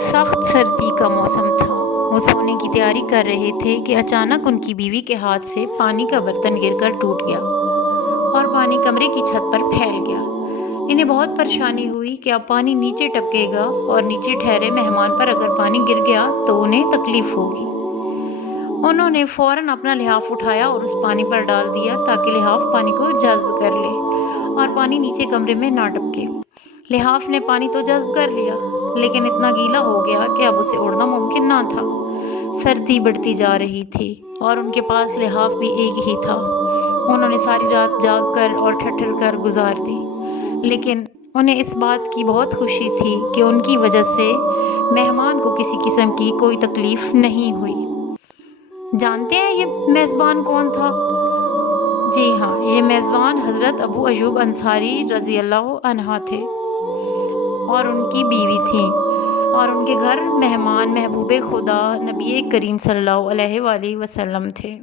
سخت سردی کا موسم تھا۔ وہ سونے کی تیاری کر رہے تھے کہ اچانک ان کی بیوی کے ہاتھ سے پانی کا برتن گر کر ٹوٹ گیا اور پانی کمرے کی چھت پر پھیل گیا۔ انہیں بہت پریشانی ہوئی کہ اب پانی نیچے ٹپکے گا اور نیچے ٹھہرے مہمان پر اگر پانی گر گیا تو انہیں تکلیف ہوگی۔ انہوں نے فوراً اپنا لحاف اٹھایا اور اس پانی پر ڈال دیا تاکہ لحاف پانی کو جذب کر لے اور پانی نیچے کمرے میں نہ ٹپکے۔ لحاف نے پانی تو جذب کر لیا لیکن اتنا گیلا ہو گیا کہ اب اسے اڑنا ممکن نہ تھا۔ سردی بڑھتی جا رہی تھی اور ان کے پاس لحاف بھی ایک ہی تھا۔ انہوں نے ساری رات جاگ کر اور ٹھٹھر کر گزار دی، لیکن انہیں اس بات کی بہت خوشی تھی کہ ان کی وجہ سے مہمان کو کسی قسم کی کوئی تکلیف نہیں ہوئی۔ جانتے ہیں یہ میزبان کون تھا؟ جی ہاں، یہ میزبان حضرت ابو ایوب انصاری رضی اللہ عنہ تھے اور ان کی بیوی تھیں، اور ان کے گھر مہمان محبوب خدا نبی کریم صلی اللہ علیہ وآلہ وسلم تھے۔